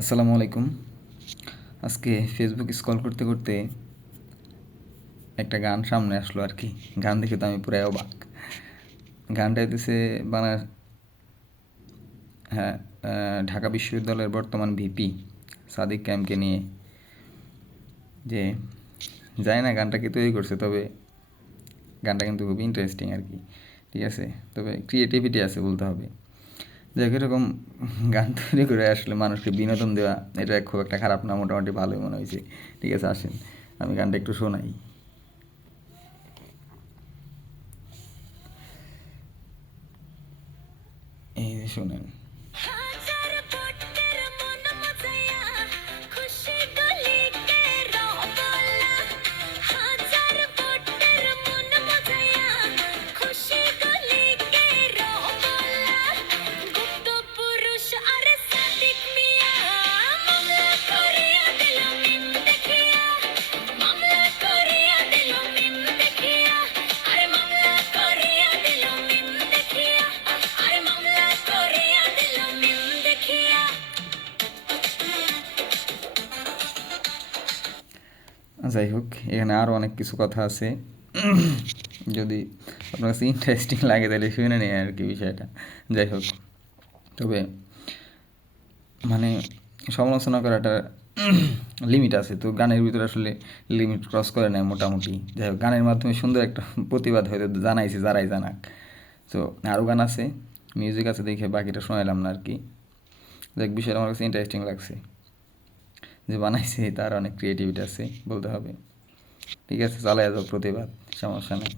আসসালামু আলাইকুম। আজকে ফেসবুক স্ক্রল করতে করতে একটা গান সামনে আসলো আর কি। গান দেখে তো আমি পুরাই অবাক। গানটা হইতেছে বাংলা, হ্যাঁ, ঢাকা বিশ্ববিদ্যালয়ের বর্তমান ভিপি সাদিক ক্যামকে নিয়ে। যে জানি না গানটা কে তৈরি করছে, তবে গানটা কিন্তু খুব ইন্টারেস্টিং আর কি। ঠিক আছে, তবে ক্রিয়েটিভিটি আছে বলতে হবে। যাই হোক, এরকম গান তৈরি করে আসলে মানুষকে বিনোদন দেওয়া, এটা খুব একটা খারাপ না, মোটামুটি ভালোই মনে হয়েছে। ঠিক আছে, আসেন আমি গানটা একটু শোনাই। এই যে শোনেন। যাই হোক, এখানে আরও অনেক কিছু কথা আছে। যদি আপনার কাছে ইন্টারেস্টিং লাগে তাহলে শুনে নেই আর কি বিষয়টা। যাই হোক, তবে মানে সমালোচনা করাটা লিমিট আছে তো, গানের ভিতরে আসলে লিমিট ক্রস করে নেয় মোটামুটি। যাই হোক, গানের মাধ্যমে সুন্দর একটা প্রতিবাদ হয়তো জানাইছে, যারাই জানাক। তো আরও গান আছে, মিউজিক আছে, দেখে বাকিটা শোনাইলাম না আর কি। দেখ, বিষয়টা আমার কাছে ইন্টারেস্টিং লাগছে। যে বানাইছে তার অনেক ক্রিয়েটিভিটি আছে বলতে হবে। ঠিক আছে, চালাই যাও প্রতিবাদ, সমস্যা নেই।